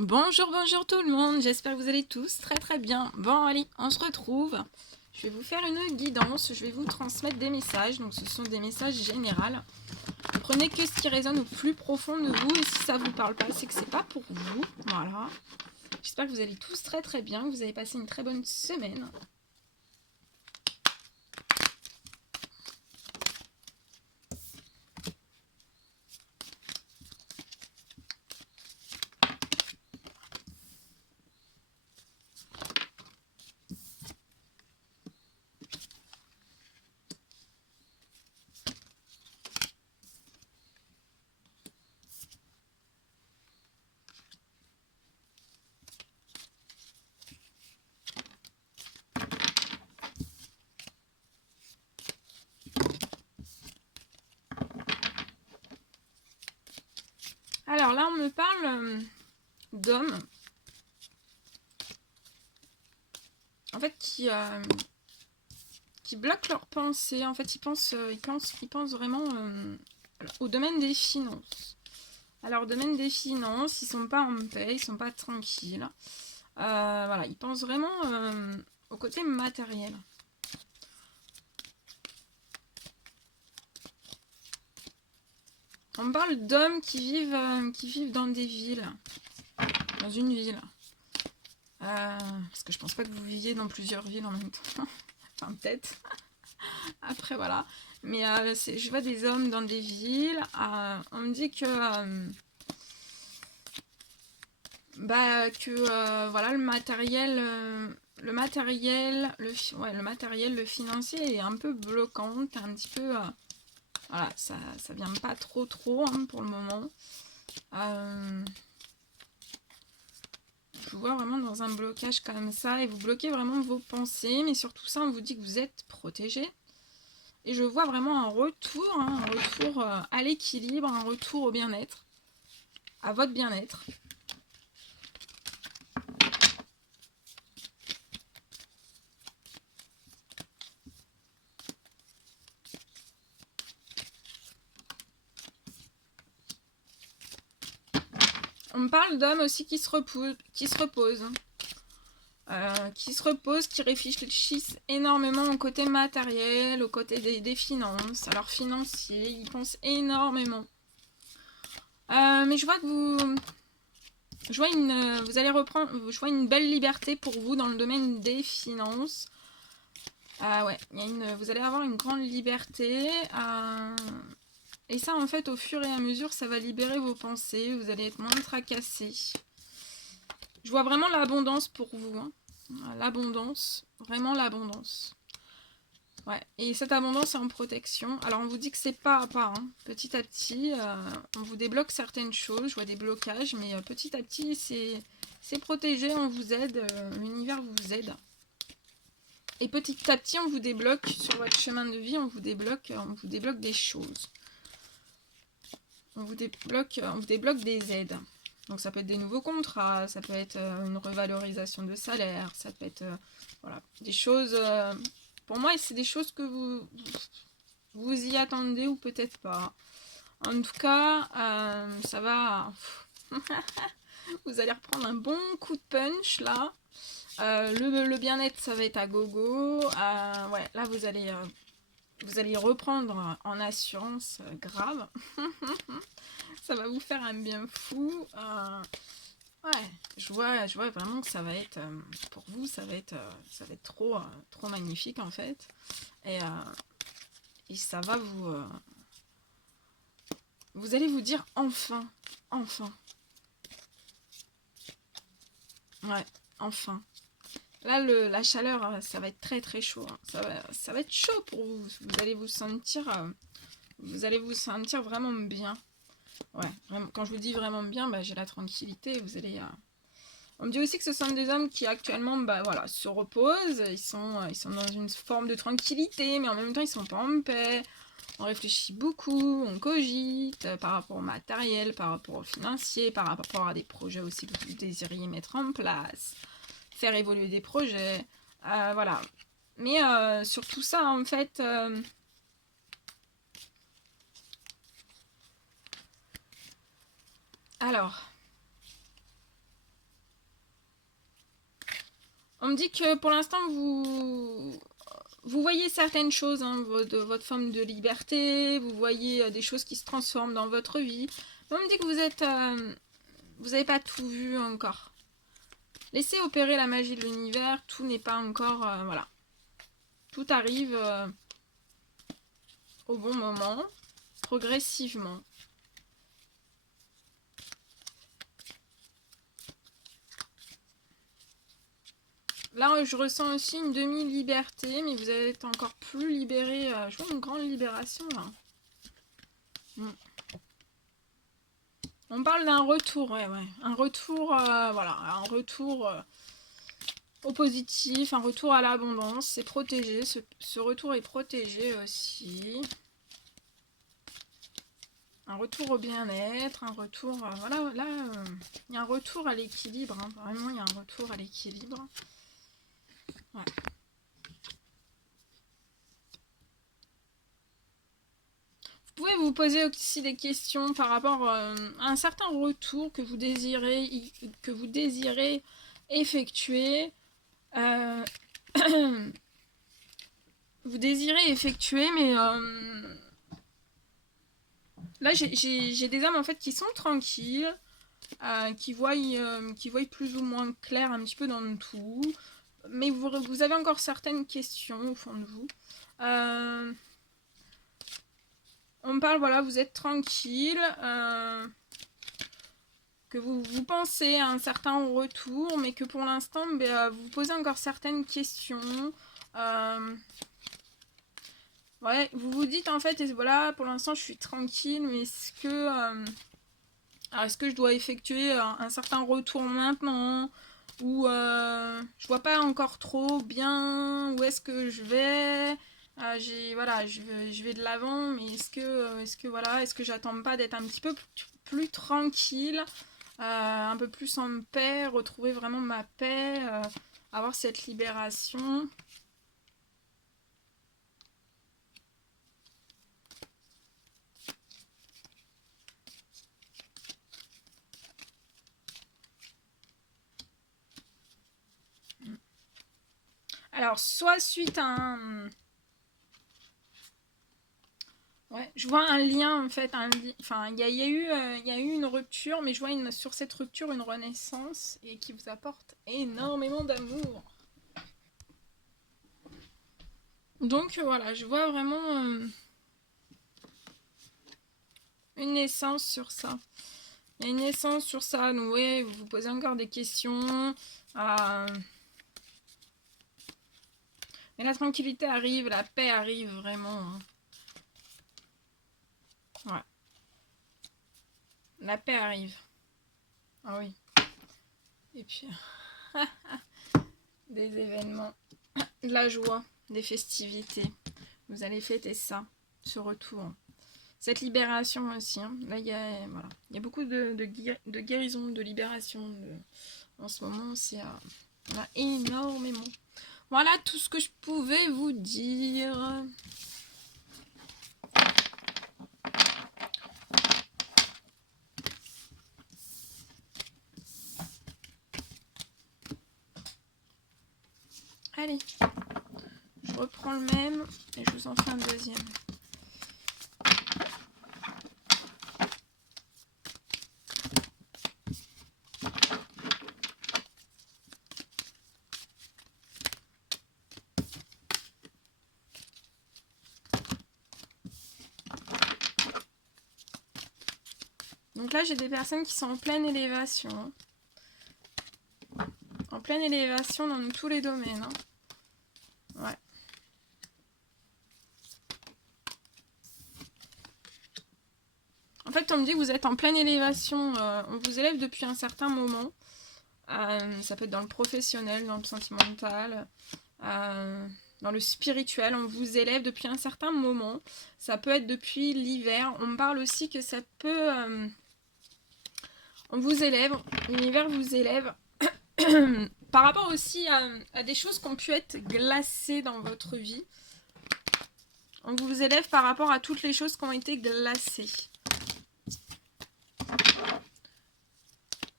Bonjour, bonjour tout le monde, j'espère que vous allez tous très très bien. Bon allez, on se retrouve. Je vais vous faire une guidance, je vais vous transmettre des messages, donc ce sont des messages généraux. Prenez que ce qui résonne au plus profond de vous, et si ça vous parle pas, c'est que c'est pas pour vous. Voilà. J'espère que vous allez tous très très bien, que vous avez passé une très bonne semaine. Alors là, on me parle d'hommes, en fait, qui bloquent leurs pensées. En fait, ils pensent vraiment au domaine des finances. Alors, domaine des finances, ils sont pas en paix, ils sont pas tranquilles. Voilà, ils pensent vraiment au côté matériel. On parle d'hommes qui vivent dans des villes, dans une ville. Parce que je pense pas que vous viviez dans plusieurs villes en même temps. Enfin, peut-être. Après, voilà. Mais je vois des hommes dans des villes. On me dit que voilà, le matériel, le matériel, le financier est un peu bloquant, un petit peu, voilà, ça vient pas trop hein, pour le moment. Je vous vois vraiment dans un blocage comme ça, et vous bloquez vraiment vos pensées, mais surtout ça, on vous dit que vous êtes protégé. Et je vois vraiment un retour à l'équilibre, un retour au bien-être, à votre bien-être. On me parle d'hommes aussi qui se reposent, qui réfléchissent énormément au côté matériel, au côté des finances, alors financier, ils pensent énormément. Mais je vois que vous allez reprendre, je vois une belle liberté pour vous dans le domaine des finances. Ouais, vous allez avoir une grande liberté. Et ça, en fait, au fur et à mesure, ça va libérer vos pensées. Vous allez être moins tracassé. Je vois vraiment l'abondance pour vous. Hein. L'abondance. Vraiment l'abondance. Ouais. Et cette abondance est en protection. Alors, on vous dit que c'est pas à pas. Hein. Petit à petit, on vous débloque certaines choses. Je vois des blocages. Mais petit à petit, c'est protégé. On vous aide. L'univers vous aide. Et petit à petit, on vous débloque sur votre chemin de vie. On vous débloque des choses. On vous débloque des aides. Donc ça peut être des nouveaux contrats, ça peut être une revalorisation de salaire, ça peut être voilà, des choses... pour moi, c'est des choses que vous y attendez ou peut-être pas. En tout cas, ça va... vous allez reprendre un bon coup de punch là. Le bien-être, ça va être à gogo. Ouais, là, vous allez reprendre en assurance grave. Ça va vous faire un bien fou. Ouais, je vois vraiment que ça va être, pour vous, ça va être trop magnifique en fait. Et, ça va vous allez vous dire enfin, enfin. Ouais, enfin. Là, la chaleur, ça va être très très chaud. Hein. Ça va être chaud pour vous. Vous allez vous sentir vraiment bien. Ouais, vraiment, quand je vous dis vraiment bien, j'ai la tranquillité. Vous allez... On me dit aussi que ce sont des hommes qui actuellement voilà, se reposent, ils sont dans une forme de tranquillité, mais en même temps ils sont pas en paix. On réfléchit beaucoup, on cogite par rapport au matériel, par rapport au financier, par rapport à des projets aussi que vous désiriez mettre en place, faire évoluer des projets, voilà. Mais sur tout ça, en fait, alors, me dit que pour l'instant, vous voyez certaines choses, hein, de votre forme de liberté, vous voyez des choses qui se transforment dans votre vie. Mais on me dit que vous n'avez pas tout vu encore. Laissez opérer la magie de l'univers, tout n'est pas encore... voilà. Tout arrive au bon moment, progressivement. Là, je ressens aussi une demi-liberté, mais vous allez être encore plus libéré. Je vois une grande libération, là. On parle d'un retour, ouais. Un retour, voilà, un retour au positif, un retour à l'abondance. C'est protégé, ce retour est protégé aussi. Un retour au bien-être, un retour... voilà, là, il y a un retour à l'équilibre. Hein, vraiment, il y a un retour à l'équilibre. Ouais. Vous pouvez vous poser aussi des questions par rapport à un certain retour que vous désirez effectuer. Vous désirez effectuer, mais là j'ai des âmes en fait qui sont tranquilles, qui voient plus ou moins clair un petit peu dans le tout, mais vous avez encore certaines questions au fond de vous. On me parle, voilà, vous êtes tranquille, que vous pensez à un certain retour, mais que pour l'instant, vous posez encore certaines questions. Ouais, vous vous dites en fait, et voilà, pour l'instant je suis tranquille, mais est-ce que je dois effectuer un certain retour maintenant, ou je vois pas encore trop bien où est-ce que je vais. Voilà, je vais de l'avant, mais est-ce que voilà, est-ce que j'attends pas d'être un petit peu plus tranquille, un peu plus en paix, retrouver vraiment ma paix, avoir cette libération. Alors, soit suite à un... Ouais, je vois un lien en fait, enfin il y a eu une rupture, mais je vois sur cette rupture une renaissance et qui vous apporte énormément d'amour. Donc voilà, je vois vraiment une naissance sur ça. Il y a une naissance sur ça, donc ouais, vous vous posez encore des questions. Mais la tranquillité arrive, la paix arrive vraiment. Hein. Ouais. La paix arrive. Ah oui. Et puis, des événements, de la joie, des festivités. Vous allez fêter ça, ce retour. Cette libération aussi. Hein. Là, il y a beaucoup de guérison, de libération. En ce moment, c'est énormément. Voilà tout ce que je pouvais vous dire. Allez, je reprends le même et je vous en fais un deuxième. Donc là, j'ai des personnes qui sont en pleine élévation. En pleine élévation dans tous les domaines. Hein. Ouais. En fait, on me dit que vous êtes en pleine élévation. On vous élève depuis un certain moment. Ça peut être dans le professionnel, dans le sentimental, dans le spirituel. On vous élève depuis un certain moment. Ça peut être depuis l'hiver. On me parle aussi que ça peut... on vous élève, l'univers vous élève par rapport aussi à des choses qui ont pu être glacées dans votre vie. On vous élève par rapport à toutes les choses qui ont été glacées.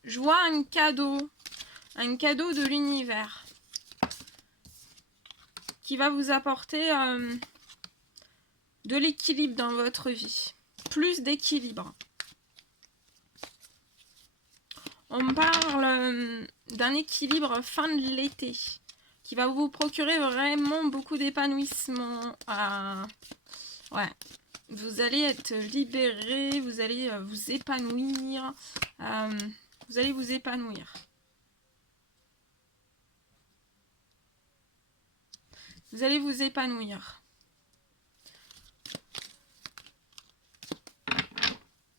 Je vois un cadeau de l'univers. qui va vous apporter de l'équilibre dans votre vie. Plus d'équilibre. On parle d'un équilibre fin de l'été qui va vous procurer vraiment beaucoup d'épanouissement. Ouais. Vous allez être libéré, vous allez vous épanouir. Vous allez vous épanouir. Vous allez vous épanouir.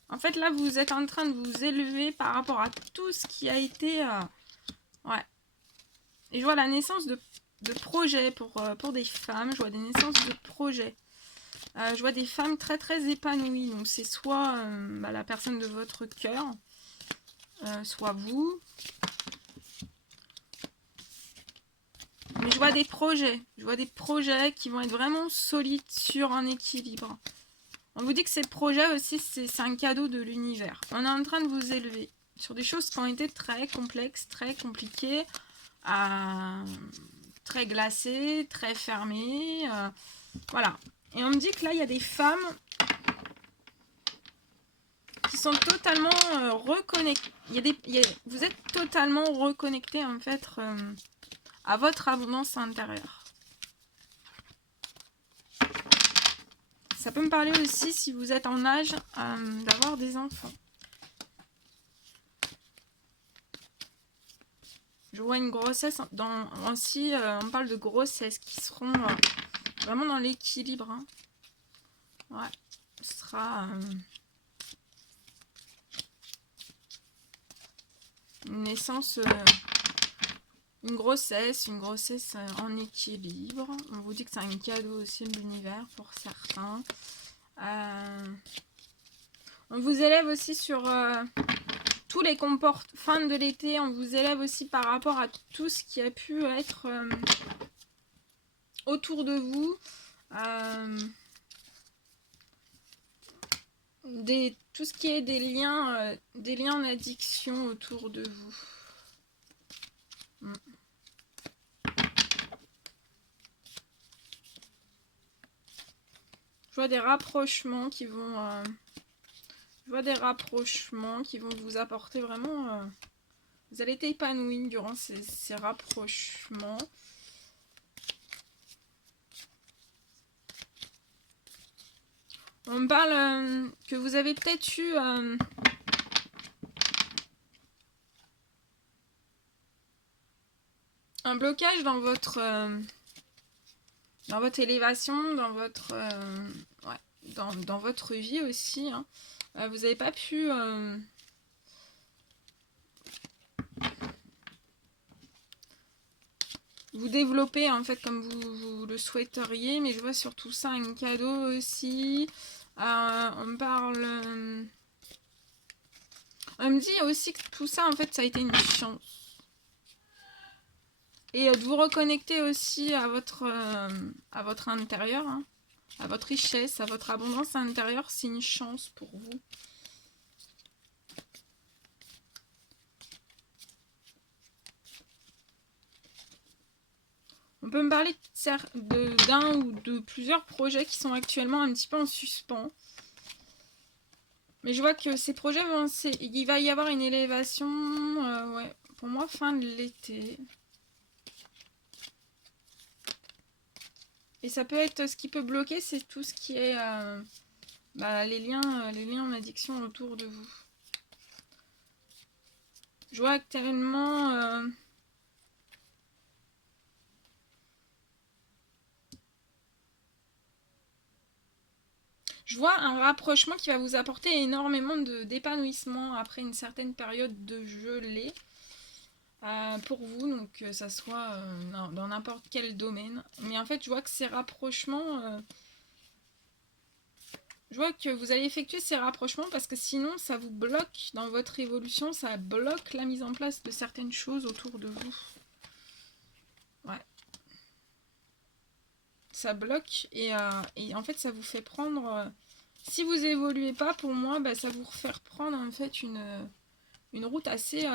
En fait, là, vous êtes en train de vous élever par rapport à tout ce qui a été... ouais. Et je vois la naissance de projets pour des femmes. Je vois des naissances de projets. Je vois des femmes très très épanouies. Donc, c'est soit la personne de votre cœur, soit vous. Mais je vois des projets. Je vois des projets qui vont être vraiment solides sur un équilibre. On vous dit que ces projets aussi, c'est un cadeau de l'univers. On est en train de vous élever sur des choses qui ont été très complexes, très compliquées, très glacées, très fermées. Voilà. Et on me dit que là, il y a des femmes qui sont totalement reconnectées. Vous êtes totalement reconnectés, en fait, à votre abondance intérieure. Ça peut me parler aussi si vous êtes en âge d'avoir des enfants. Je vois une grossesse, aussi on parle de grossesse qui seront vraiment dans l'équilibre. Hein. Ouais, ce sera une naissance, une grossesse en équilibre. On vous dit que c'est un cadeau aussi de l'univers pour certains. On vous élève aussi sur tous les comportements. Fin de l'été, on vous élève aussi par rapport à tout ce qui a pu être autour de vous. Tout ce qui est des liens d'addiction autour de vous. Je vois des rapprochements qui vont... vous apporter vraiment... vous allez être épanoui durant ces rapprochements. On me parle que vous avez peut-être eu... un blocage dans votre élévation, dans votre dans votre vie aussi. Hein. Vous n'avez pas pu vous développer en fait comme vous le souhaiteriez, mais je vois surtout ça un cadeau aussi. On me parle... on me dit aussi que tout ça en fait ça a été une chance. Et de vous reconnecter aussi à votre intérieur, hein, à votre richesse, à votre abondance intérieure, c'est une chance pour vous. On peut me parler d'un ou de plusieurs projets qui sont actuellement un petit peu en suspens. Mais je vois que ces projets, il va y avoir une élévation, ouais, pour moi, fin de l'été. Et ça peut être, ce qui peut bloquer, c'est tout ce qui est les liens en addiction autour de vous. Je vois actuellement... je vois un rapprochement qui va vous apporter énormément d'épanouissement après une certaine période de gelée. Pour vous, donc que ça soit dans n'importe quel domaine. Mais en fait, je vois que ces rapprochements... je vois que vous allez effectuer ces rapprochements parce que sinon, ça vous bloque dans votre évolution, ça bloque la mise en place de certaines choses autour de vous. Ouais. Ça bloque et en fait, ça vous fait prendre... si vous évoluez pas, pour moi, ça vous fait prendre en fait une route assez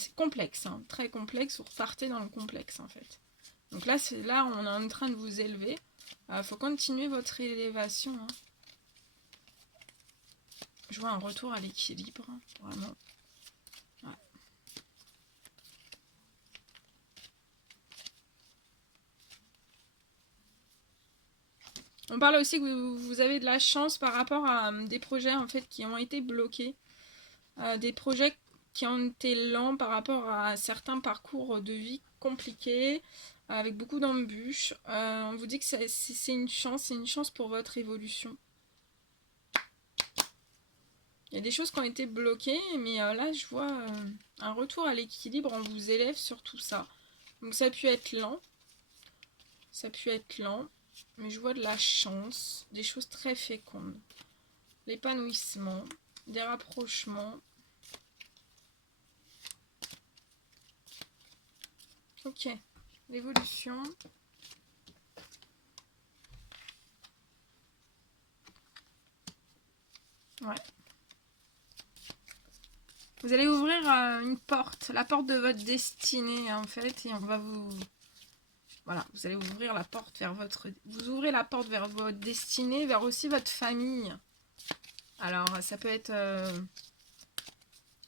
c'est complexe, hein, très complexe, vous repartez dans le complexe en fait. Donc là, là on est en train de vous élever. Faut continuer votre élévation. Hein. Je vois un retour à l'équilibre, hein, vraiment. Ouais. On parle aussi que vous avez de la chance par rapport à des projets en fait qui ont été bloqués. Des projets qui ont été lents par rapport à certains parcours de vie compliqués, avec beaucoup d'embûches. On vous dit que c'est une chance pour votre évolution. Il y a des choses qui ont été bloquées, mais là je vois un retour à l'équilibre, on vous élève sur tout ça. Donc ça a pu être lent, mais je vois de la chance, des choses très fécondes. L'épanouissement, des rapprochements. Ok, l'évolution. Ouais. Vous allez ouvrir une porte, la porte de votre destinée en fait, et on va vous... Voilà, vous allez ouvrir la porte vers votre... Vous ouvrez la porte vers votre destinée, vers aussi votre famille. Alors, ça peut être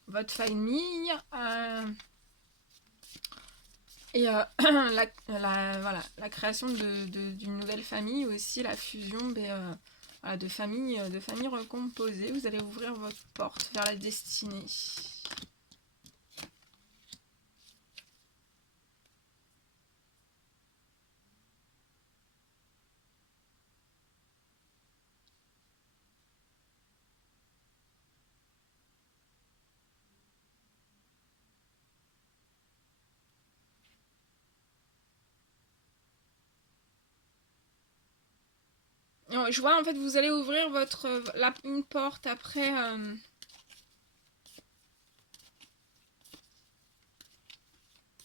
votre famille et voilà, la création d'une nouvelle famille, aussi la fusion voilà, de familles recomposées. Vous allez ouvrir votre porte vers la destinée. Je vois en fait vous allez ouvrir une porte après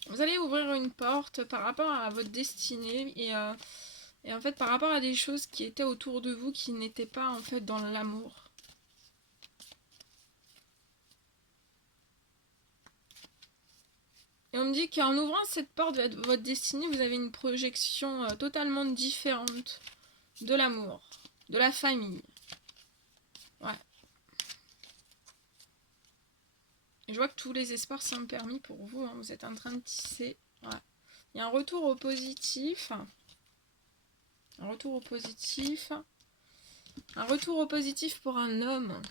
vous allez ouvrir une porte par rapport à votre destinée et en fait par rapport à des choses qui étaient autour de vous qui n'étaient pas en fait dans l'amour. Et on me dit qu'en ouvrant cette porte vers votre destinée, vous avez une projection totalement différente de l'amour, de la famille. Ouais. Et je vois que tous les espoirs sont permis pour vous. Hein. Vous êtes en train de tisser. Ouais. Il y a un retour au positif. Un retour au positif. Un retour au positif pour un homme.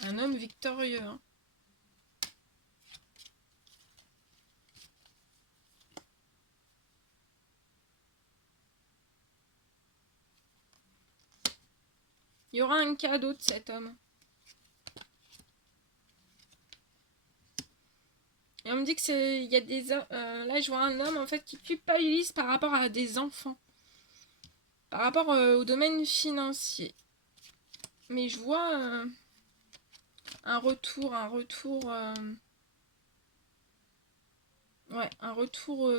Un homme victorieux. Hein. Il y aura un cadeau de cet homme. Et on me dit que c'est... Il y a des... là, je vois un homme, en fait, qui culpabilise par rapport à des enfants. Par rapport au domaine financier. Mais je vois un retour... ouais, un retour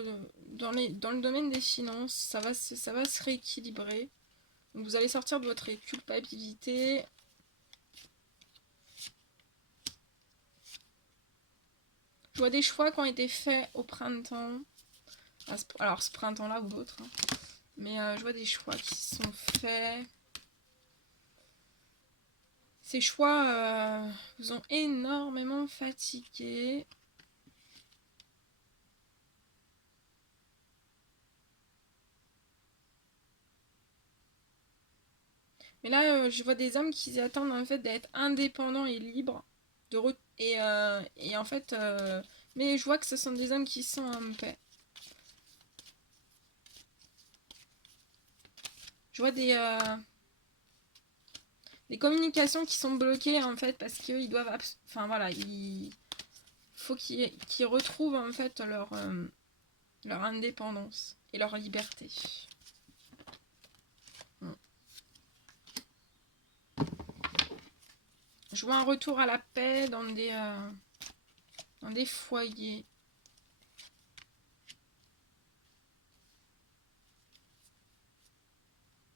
dans le domaine des finances. Ça va se rééquilibrer. Donc vous allez sortir de votre culpabilité. Je vois des choix qui ont été faits au printemps. Alors ce printemps-là ou d'autres. Hein. Mais je vois des choix qui sont faits. Ces choix vous ont énormément fatigué. Mais là, je vois des hommes qui attendent en fait d'être indépendants et libres. Et en fait, mais je vois que ce sont des hommes qui sont en paix. Je vois des communications qui sont bloquées en fait parce qu'ils doivent... Enfin voilà, il faut qu'ils retrouvent en fait leur indépendance et leur liberté. Je vois un retour à la paix dans des foyers.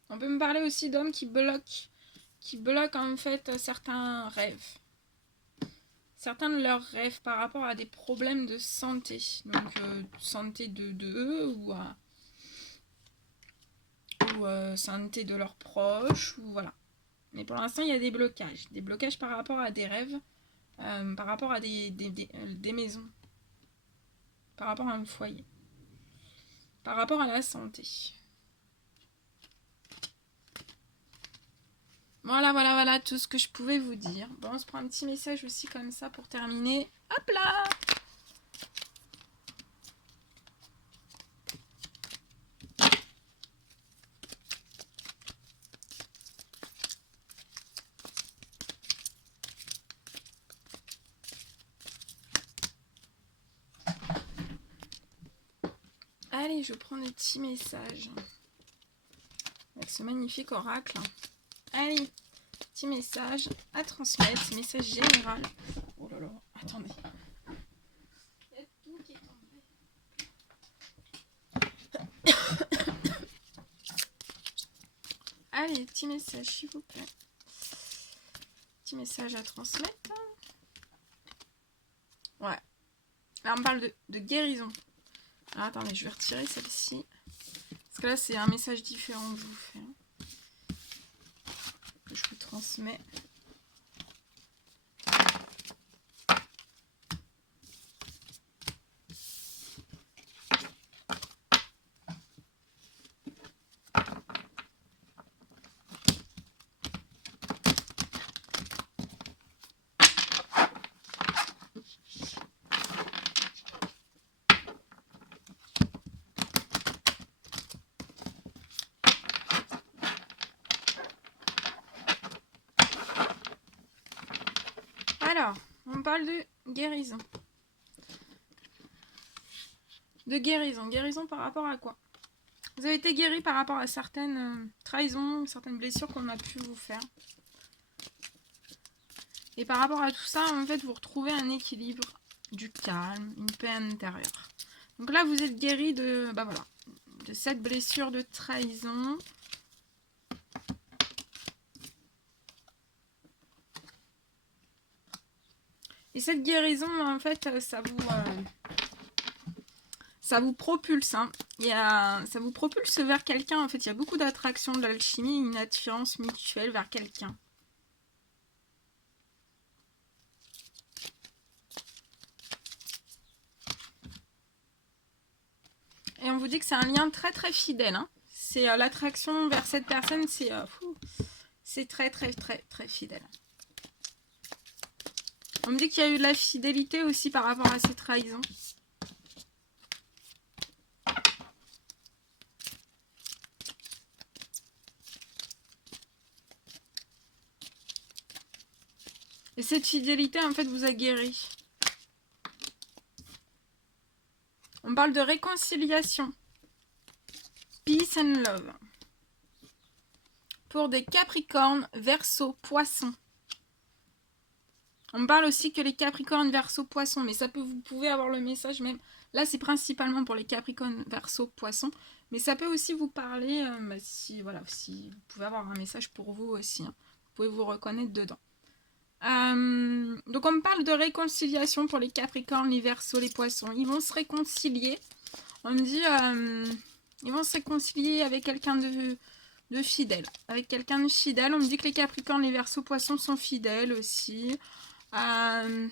On peut me parler aussi d'hommes qui bloquent en fait certains rêves. certains de leurs rêves par rapport à des problèmes de santé. Donc, santé de eux ou santé de leurs proches, ou voilà. Mais pour l'instant, il y a des blocages. Des blocages par rapport à des rêves, par rapport à des maisons, par rapport à un foyer, par rapport à la santé. Voilà tout ce que je pouvais vous dire. Bon, on se prend un petit message aussi comme ça pour terminer. Hop là! Allez, je prends des petits messages avec ce magnifique oracle. Allez, petit message à transmettre, message général. Oh là là, attendez. Il y a tout qui est tombé. Allez, petit message, s'il vous plaît. Petit message à transmettre. Ouais. Là, on parle de guérison. Alors, attendez, je vais retirer celle-ci. Parce que là, c'est un message différent que je vous fais. Que je vous transmets. Alors, on parle de guérison. De guérison. Guérison par rapport à quoi? Vous avez été guéri par rapport à certaines trahisons, certaines blessures qu'on a pu vous faire. Et par rapport à tout ça, en fait, vous retrouvez un équilibre, du calme, une paix intérieure. Donc là, vous êtes guéri de, de cette blessure de trahison. Et cette guérison, en fait, ça vous propulse. Hein. Ça vous propulse vers quelqu'un. En fait, il y a beaucoup d'attraction, de l'alchimie, une attirance mutuelle vers quelqu'un. Et on vous dit que c'est un lien très très fidèle. Hein. C'est l'attraction vers cette personne, c'est très très très très fidèle. On me dit qu'il y a eu de la fidélité aussi par rapport à ces trahisons. Et cette fidélité, en fait, vous a guéri. On parle de réconciliation. Peace and love. Pour des Capricornes, Verseau, Poissons. On parle aussi que les Capricornes, Verseau, Poissons. Mais ça peut, vous pouvez avoir le message même. Là, c'est principalement pour les Capricornes, Verseau, Poissons. Mais ça peut aussi vous parler, si vous pouvez avoir un message pour vous aussi. Hein. Vous pouvez vous reconnaître dedans. Donc on me parle de réconciliation pour les Capricornes, les Verseaux, les Poissons. Ils vont se réconcilier. On me dit, ils vont se réconcilier avec quelqu'un de fidèle. Avec quelqu'un de fidèle. On me dit que les Capricornes, les Verseaux, Poissons sont fidèles aussi. On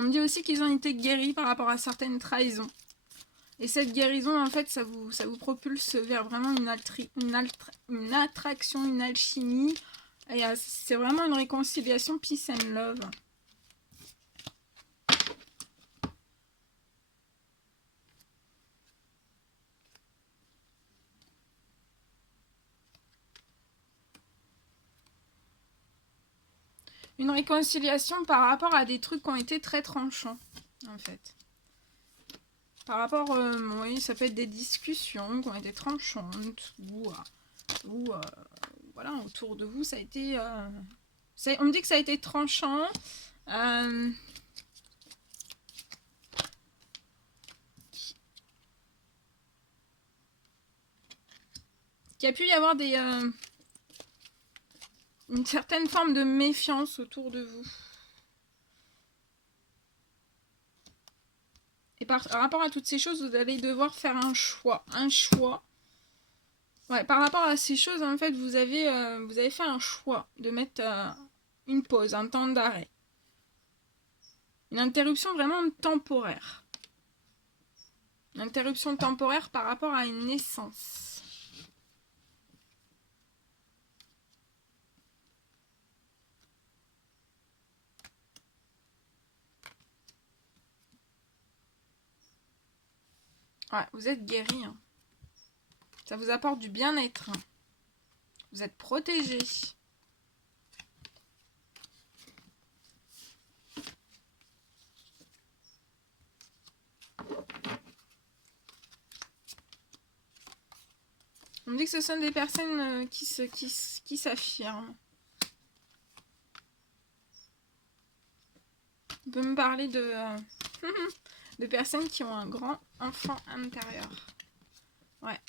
me dit aussi qu'ils ont été guéris par rapport à certaines trahisons. Et cette guérison, en fait, ça vous propulse vers vraiment une attraction, une alchimie. Et c'est vraiment une réconciliation peace and love. Une réconciliation par rapport à des trucs qui ont été très tranchants, en fait. Par rapport, oui, ça peut être des discussions qui ont été tranchantes, ou voilà, autour de vous, ça a été... on me dit que ça a été tranchant. Qu'il y a pu y avoir une certaine forme de méfiance autour de vous. Et par rapport à toutes ces choses, vous allez devoir faire un choix. Un choix. Ouais, par rapport à ces choses, en fait, vous avez fait un choix de mettre une pause, un temps d'arrêt. Une interruption vraiment temporaire. Une interruption temporaire par rapport à une naissance. Ouais, vous êtes guéri. Hein. Ça vous apporte du bien-être. Vous êtes protégé. On me dit que ce sont des personnes qui s'affirment. On peut me parler de, de personnes qui ont un grand enfant intérieur. Ouais.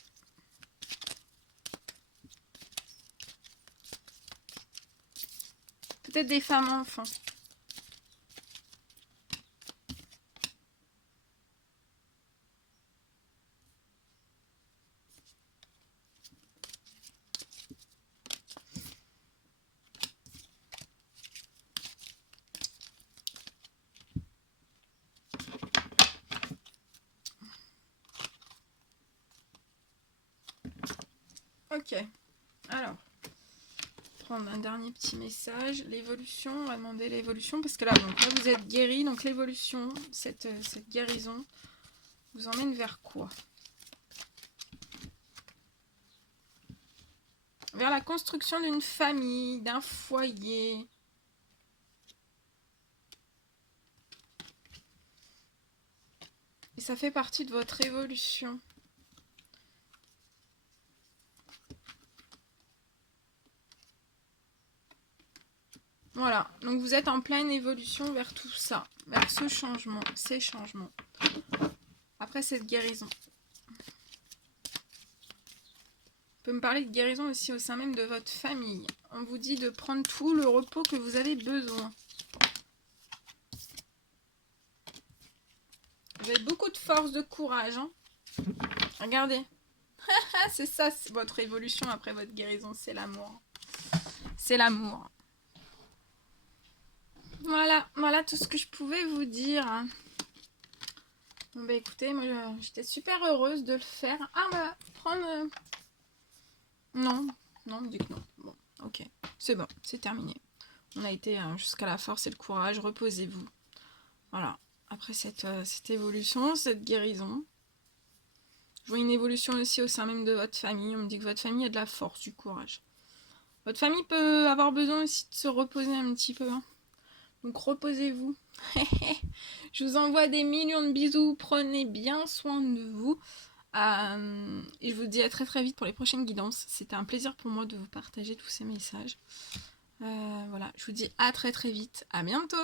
Peut-être des femmes enfants. Ok. Alors. Prendre un dernier petit message. L'évolution, on va demander l'évolution parce que là, donc là vous êtes guéri, donc l'évolution, cette guérison vous emmène vers quoi? Vers la construction d'une famille, d'un foyer. Et ça fait partie de votre évolution. Voilà, donc vous êtes en pleine évolution vers tout ça, vers ce changement, ces changements. Après cette guérison. On peut me parler de guérison aussi au sein même de votre famille. On vous dit de prendre tout le repos que vous avez besoin. Vous avez beaucoup de force, de courage. Hein. Regardez. C'est ça, c'est votre évolution après votre guérison, c'est l'amour. C'est l'amour. Voilà tout ce que je pouvais vous dire. Bon bah écoutez, moi j'étais super heureuse de le faire. Ah bah, prendre... Non, on me dit que non. Bon, ok, c'est bon, c'est terminé. On a été jusqu'à la force et le courage, reposez-vous. Voilà, après cette évolution, cette guérison. Je vois une évolution aussi au sein même de votre famille. On me dit que votre famille a de la force, du courage. Votre famille peut avoir besoin aussi de se reposer un petit peu. Hein. Donc reposez-vous. Je vous envoie des millions de bisous. Prenez bien soin de vous. Et je vous dis à très très vite pour les prochaines guidances. C'était un plaisir pour moi de vous partager tous ces messages. Voilà, je vous dis à très très vite. À bientôt.